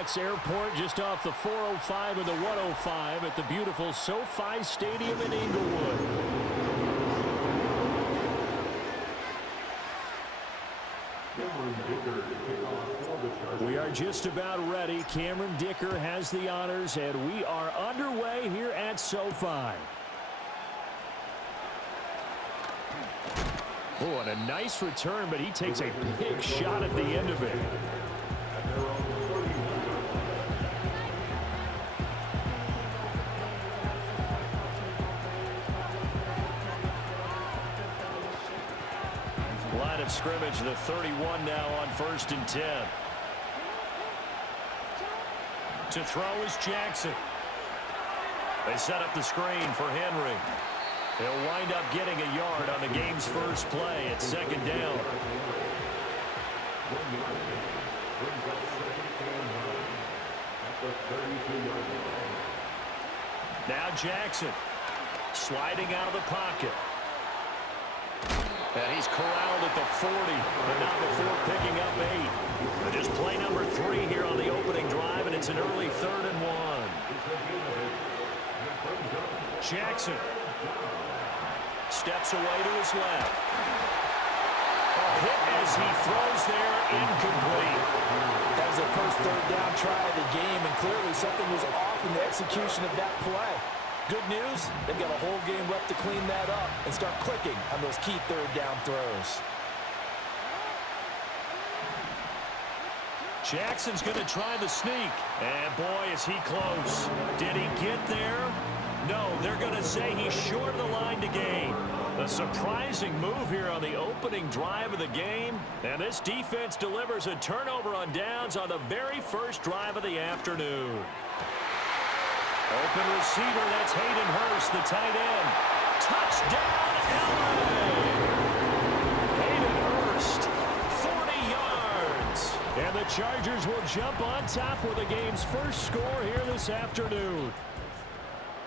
LAX Airport, just off the 405 and the 105 at the beautiful SoFi Stadium in Inglewood. We are just about ready. Cameron Dicker has the honors, and we are underway here at SoFi. Oh, and a nice return, but he takes a big shot at the end of it. Line of scrimmage, the 31 now on 1st and 10. To throw is Jackson. They set up the screen for Henry. He'll wind up getting a yard on the game's first play at 2nd down. Now Jackson sliding out of the pocket. And he's corralled at the 40, but not before picking up 8. Just play number 3 here on the opening drive, and it's an early 3rd and 1. Jackson steps away to his left. A hit as he throws there, incomplete. That was the first 3rd down try of the game, and clearly something was off in the execution of that play. Good news, they've got a whole game left to clean that up and start clicking on those key 3rd down throws. Jackson's going to try the sneak. And boy, is he close. Did he get there? No, they're going to say he's short of the line to gain. A surprising move here on the opening drive of the game. And this defense delivers a turnover on downs on the very first drive of the afternoon. Open receiver, that's Hayden Hurst, the tight end. Touchdown, LA! Hayden Hurst, 40 yards. And the Chargers will jump on top with the game's first score here this afternoon.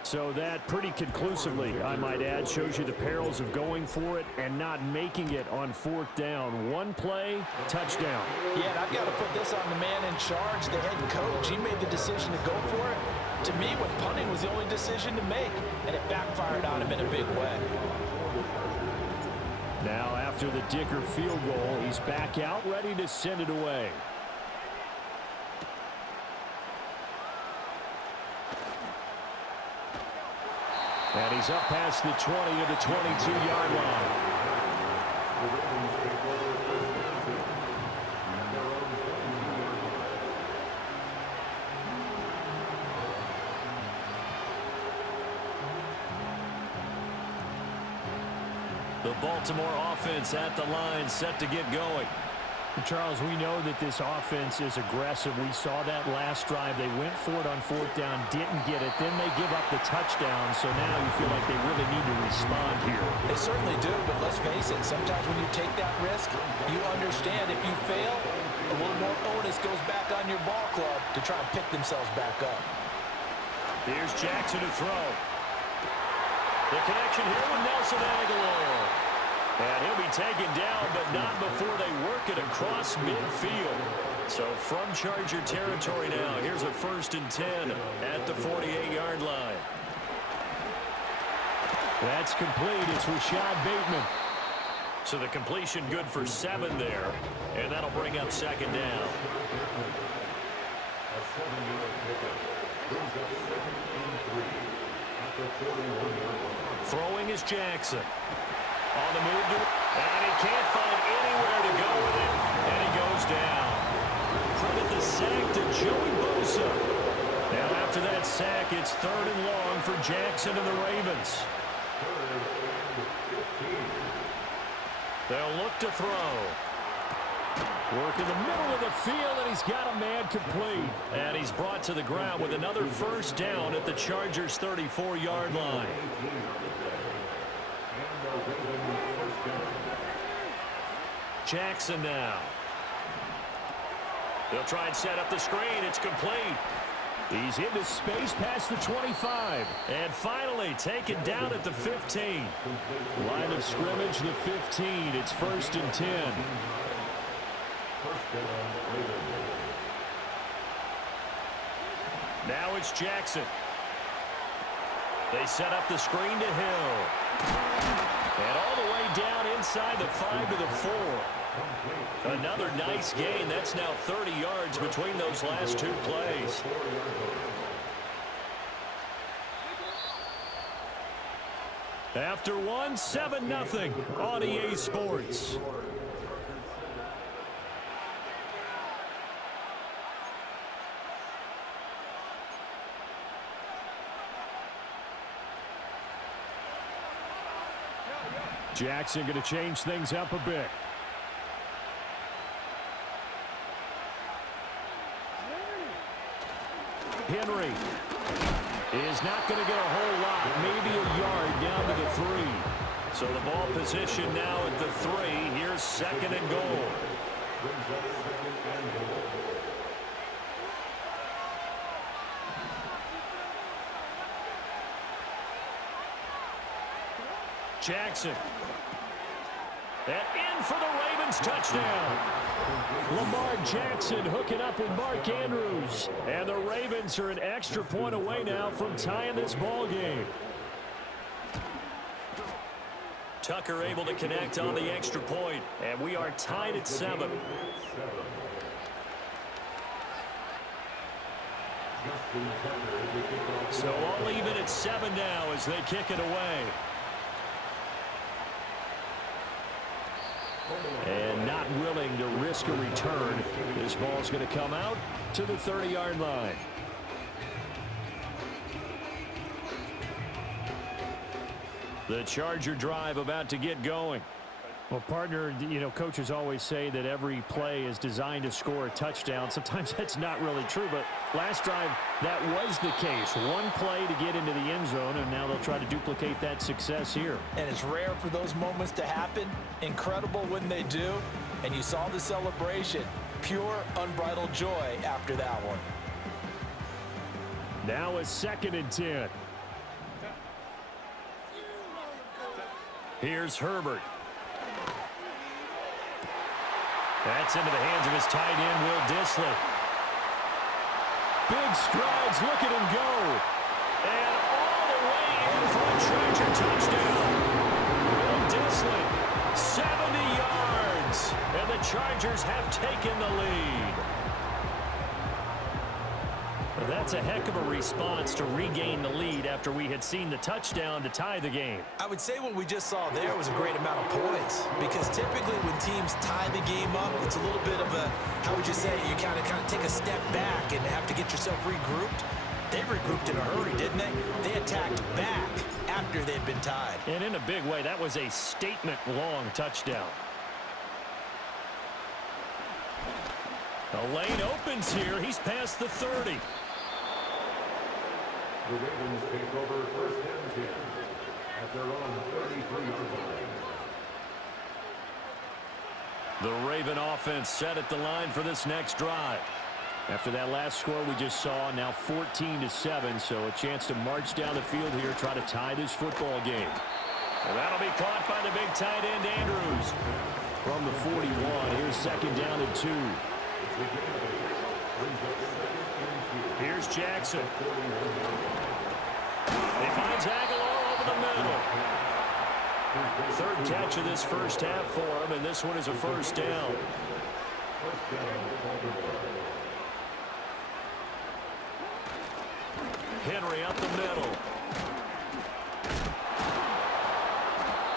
So that pretty conclusively, I might add, shows you the perils of going for it and not making it on 4th down. One play, touchdown. Yeah, and I've got to put this on the man in charge, the head coach. He made the decision to go for it. To me, when punting was the only decision to make, and it backfired on him in a big way. Now, after the Dicker field goal, he's back out, ready to send it away. And he's up past the 20 to the 22-yard line. The Baltimore offense at the line, set to get going. Charles, we know that this offense is aggressive. We saw that last drive. They went for it on 4th down, didn't get it. Then they give up the touchdown, so now you feel like they really need to respond here. They certainly do, but let's face it, sometimes when you take that risk, you understand if you fail, a little more onus goes back on your ball club to try and pick themselves back up. Here's Jackson to throw. The connection here with Nelson Aguilar. And he'll be taken down, but not before they work it across midfield. So from Charger territory now, here's a 1st and 10 at the 48-yard line. That's complete. It's Rashad Bateman. So the completion good for 7 there, and that'll bring up 2nd down. Throwing is Jackson. On the move, and he can't find anywhere to go with it, and he goes down. Credit the sack to Joey Bosa. Now after that sack, it's 3rd and long for Jackson and the Ravens. They'll look to throw. Work in the middle of the field, and he's got a man complete. And he's brought to the ground with another 1st down at the Chargers' 34-yard line. Jackson now. They'll try and set up the screen. It's complete. He's into space past the 25. And finally taken down at the 15. Line of scrimmage, the 15. It's 1st and 10. Now it's Jackson. They set up the screen to Hill. And all the way down inside the 5 to the 4. Another nice gain. That's now 30 yards between those last two plays. After one, 7-0 on EA Sports. Jackson going to change things up a bit. Henry is not going to get a whole lot, maybe a yard down to the 3. So the ball position now at the 3. Here's 2nd and goal. Jackson. And in for the Ravens touchdown. Lamar Jackson hooking up with Mark Andrews. And the Ravens are an extra point away now from tying this ball game. Tucker able to connect on the extra point. And we are tied at 7. So all even at 7 now as they kick it away. And not willing to risk a return. This ball's going to come out to the 30-yard line. The Charger drive about to get going. Well, partner, you know, coaches always say that every play is designed to score a touchdown. Sometimes that's not really true, but last drive, that was the case. One play to get into the end zone, and now they'll try to duplicate that success here. And it's rare for those moments to happen. Incredible when they do. And you saw the celebration. Pure, unbridled joy after that one. Now a 2nd and 10. Here's Herbert. That's into the hands of his tight end, Will Dissly. Big strides, look at him go. And all the way in for a Charger touchdown. Will Dissly, 70 yards. And the Chargers have taken the lead. That's a heck of a response to regain the lead after we had seen the touchdown to tie the game. I would say what we just saw there was a great amount of poise, because typically when teams tie the game up, it's a little bit of a, how would you say, you kind of take a step back and have to get yourself regrouped. They regrouped in a hurry, didn't they? They attacked back after they'd been tied. And in a big way, that was a statement-long touchdown. The lane opens here. He's past the 30. The Ravens take over 1st and 10 at their own 33-yard line. The Raven offense set at the line for this next drive. After that last score we just saw, now 14-7, so a chance to march down the field here, try to tie this football game. And that'll be caught by the big tight end, Andrews. From the 41, here's 2nd down and 2. Here's Jackson. He finds Aguilar over the middle. 3rd catch of this first half for him, and this one is a 1st down. Henry up the middle.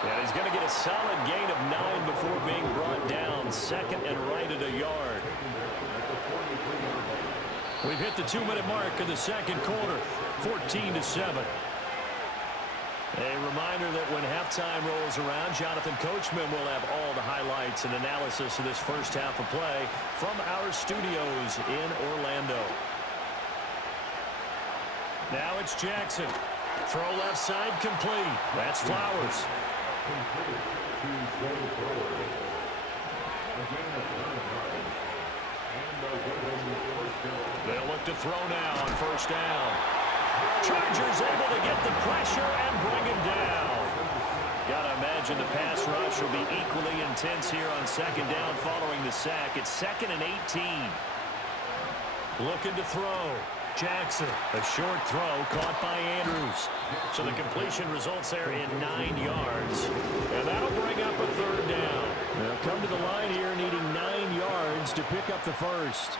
And he's going to get a solid gain of 9 before being brought down. 2nd and right at a yard. We've hit the 2-minute mark of the 2nd quarter. 14-7. A reminder that when halftime rolls around, Jonathan Coachman will have all the highlights and analysis of this first half of play from our studios in Orlando. Now it's Jackson. Throw left side complete. That's Flowers. They'll look to throw now on 1st down. Chargers able to get the pressure and bring him down. Gotta imagine the pass rush will be equally intense here on 2nd down following the sack. It's 2nd and 18. Looking to throw. Jackson. A short throw caught by Andrews. So the completion results there in 9 yards. And that'll bring up a third down. They'll come to the line here needing 9 yards to pick up the first.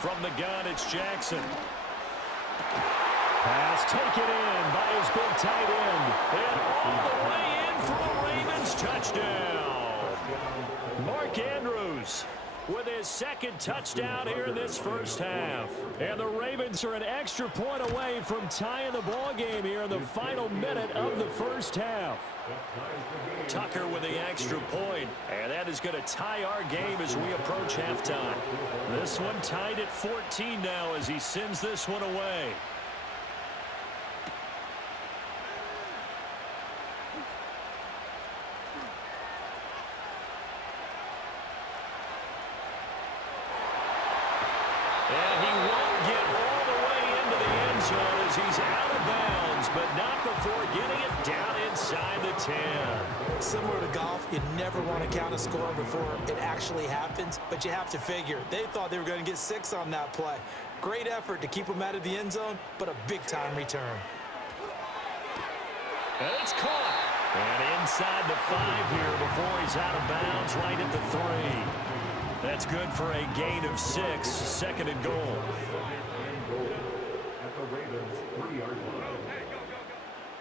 From the gun, it's Jackson. Pass taken in by his big tight end. And all the way in for a Ravens touchdown. Mark Andrews with his second touchdown here in this first half. And the Ravens are an extra point away from tying the ball game here in the final minute of the first half. Tucker with the extra point, and that is going to tie our game as we approach halftime. This one tied at 14 now as he sends this one away. And he won't get all the way into the end zone as he's out of bounds, but not before getting it down inside the 10. Similar to golf, you never want to count a score before it actually happens, but you have to figure they thought they were going to get 6 on that play. Great effort to keep them out of the end zone, but a big-time return. And it's caught. And inside the 5 here before he's out of bounds, right at the 3. That's good for a gain of 6, second and goal.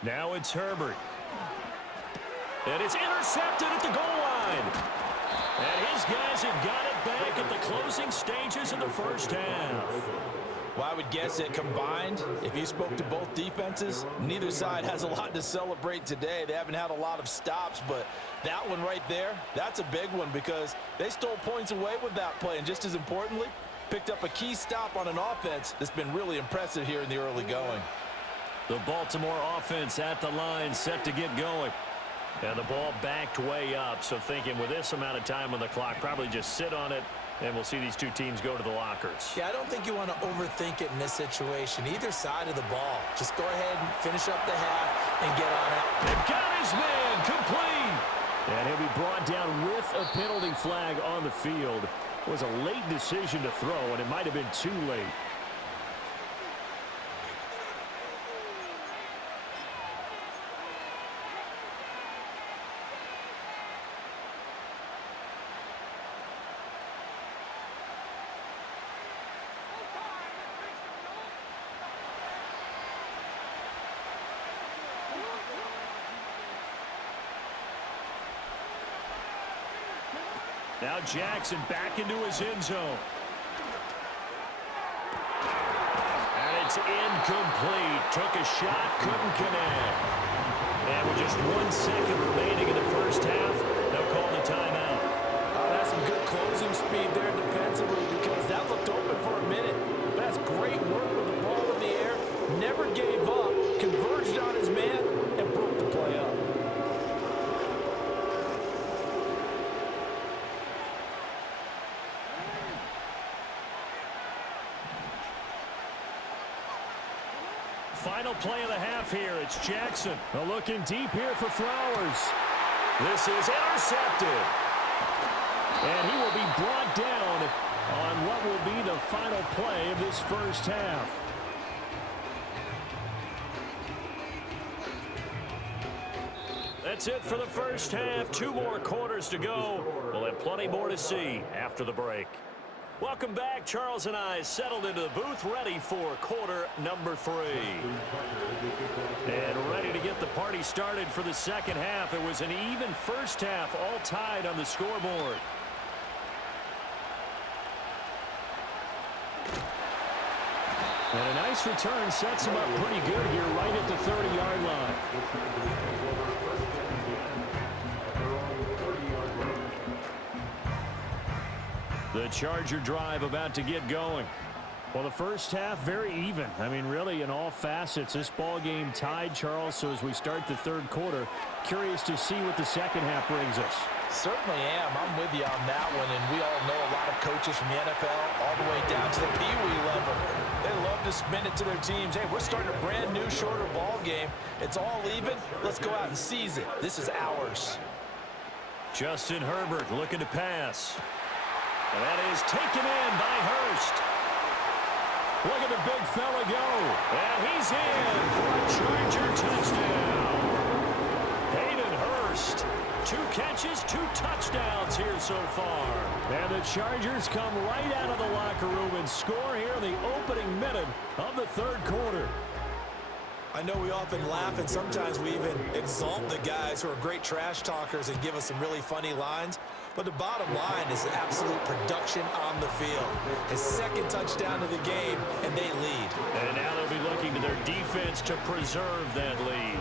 Now it's Herbert. And it's intercepted at the goal line. And his guys have got it back at the closing stages of the first half. Well, I would guess that combined, if you spoke to both defenses, neither side has a lot to celebrate today. They haven't had a lot of stops, but that one right there, that's a big one because they stole points away with that play. And just as importantly, picked up a key stop on an offense that's been really impressive here in the early going. The Baltimore offense at the line, set to get going. And the ball backed way up, so thinking with this amount of time on the clock, probably just sit on it, and we'll see these two teams go to the lockers. Yeah, I don't think you want to overthink it in this situation. Either side of the ball. Just go ahead and finish up the half and get on it. And got his man complete. And he'll be brought down with a penalty flag on the field. It was a late decision to throw, and it might have been too late. Now Jackson back into his end zone. And it's incomplete. Took a shot, couldn't connect. And with just 1 second remaining in the first half, they'll call the timeout. That's some good closing speed there defensively because that looked open for a minute. That's great work with the ball in the air. Never gave up, converged on his man, and broke the play up. Final play of the half here. It's Jackson. Looking deep here for Flowers. This is intercepted. And he will be brought down on what will be the final play of this first half. That's it for the first half. 2 more quarters to go. We'll have plenty more to see after the break. Welcome back. Charles and I settled into the booth ready for quarter number 3. And ready to get the party started for the second half. It was an even first half, all tied on the scoreboard. And a nice return sets him up pretty good here right at the 30-yard line. The Charger drive about to get going. Well, the first half, very even. I mean, really, in all facets, this ball game tied, Charles. So as we start the third quarter, curious to see what the second half brings us. Certainly am. I'm with you on that one, and we all know a lot of coaches from the NFL all the way down to the Pee-wee level. They love to spin it to their teams. Hey, we're starting a brand new, shorter ball game. It's all even. Let's go out and seize it. This is ours. Justin Herbert looking to pass. And that is taken in by Hurst. Look at the big fella go. And he's in for a Charger touchdown. Hayden Hurst. 2 catches, 2 touchdowns here so far. And the Chargers come right out of the locker room and score here in the opening minute of the third quarter. I know we often laugh, and sometimes we even exalt the guys who are great trash talkers and give us some really funny lines. But the bottom line is absolute production on the field. His 2nd touchdown of the game, and they lead. And now they'll be looking to their defense to preserve that lead.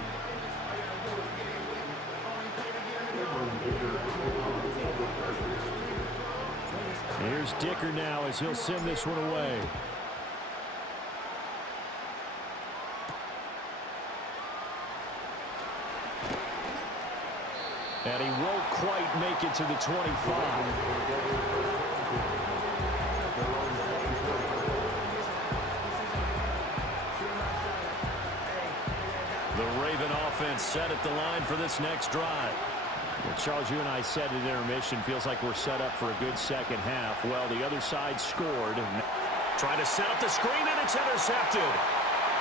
Here's Dicker now as he'll send this one away. And he won't quite make it to the 25. The Raven offense set at the line for this next drive. Well, Charles, you and I said at intermission, feels like we're set up for a good second half. Well, the other side scored. Trying to set up the screen, and it's intercepted.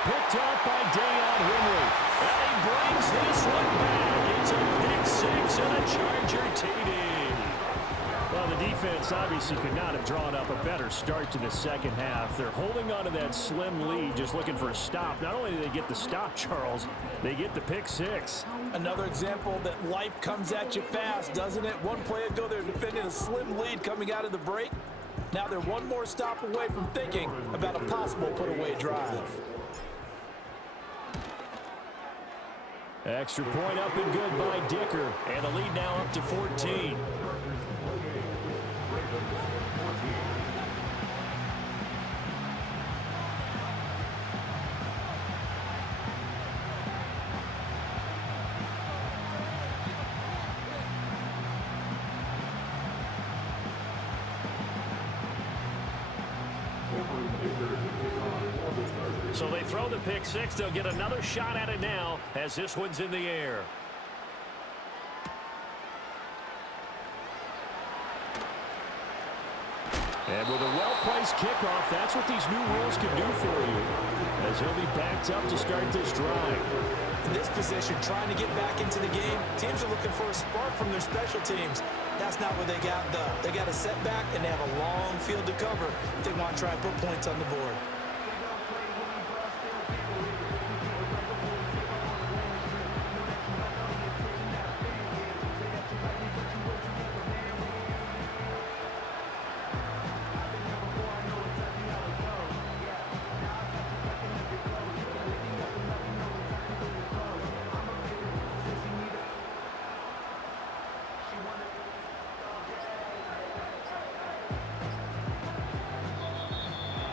Picked up by Dayon Henry. And he brings this one back. It's a pick 6 and a Charger TD. Well, the defense obviously could not have drawn up a better start to the second half. They're holding on to that slim lead, just looking for a stop. Not only do they get the stop, Charles, they get the pick 6. Another example that life comes at you fast, doesn't it? One play ago, they're defending a slim lead coming out of the break. Now they're one more stop away from thinking about a possible put-away drive. Extra point up and good by Dicker. And the lead now up to 14. So they throw the pick 6. They'll get another shot at it now as this one's in the air. And with a well-placed kickoff, that's what these new rules can do for you, as he'll be backed up to start this drive. In this position, trying to get back into the game, teams are looking for a spark from their special teams. That's not what they got, though. They got a setback, and they have a long field to cover if they want to try and put points on the board.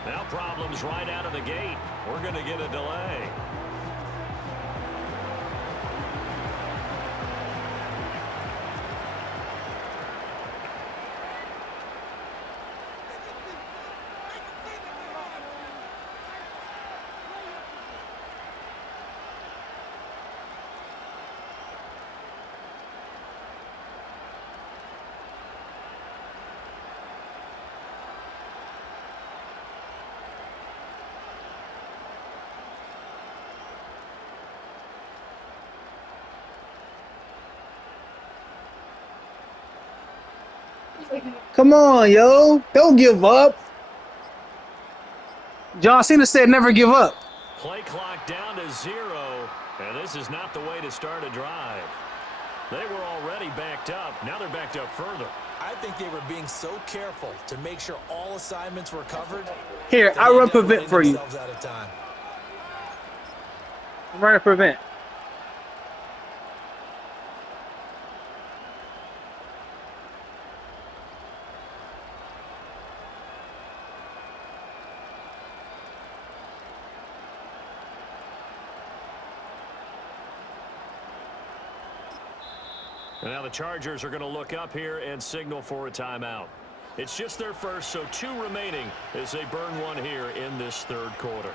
Now problems right out of the gate. We're going to get a delay. Come on, yo. Don't give up. John Cena said never give up. Play clock down to 0, and this is not the way to start a drive. They were already backed up. Now they're backed up further. I think they were being so careful to make sure all assignments were covered. Here, I run prevent for you. Run a prevent. And now the Chargers are going to look up here and signal for a timeout. It's just their first, so 2 remaining as they burn one here in this third quarter.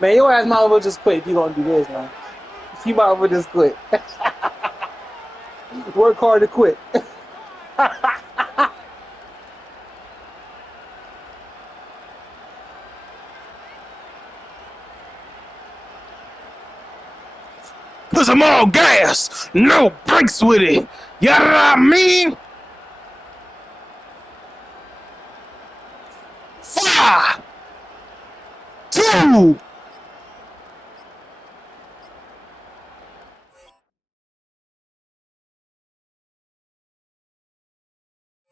Man, your ass might as well just quit if you gonna do this, man. You might as well just quit. Work hard to quit. Cause I'm all gas, no brakes with it. You know what I mean? 5, 2,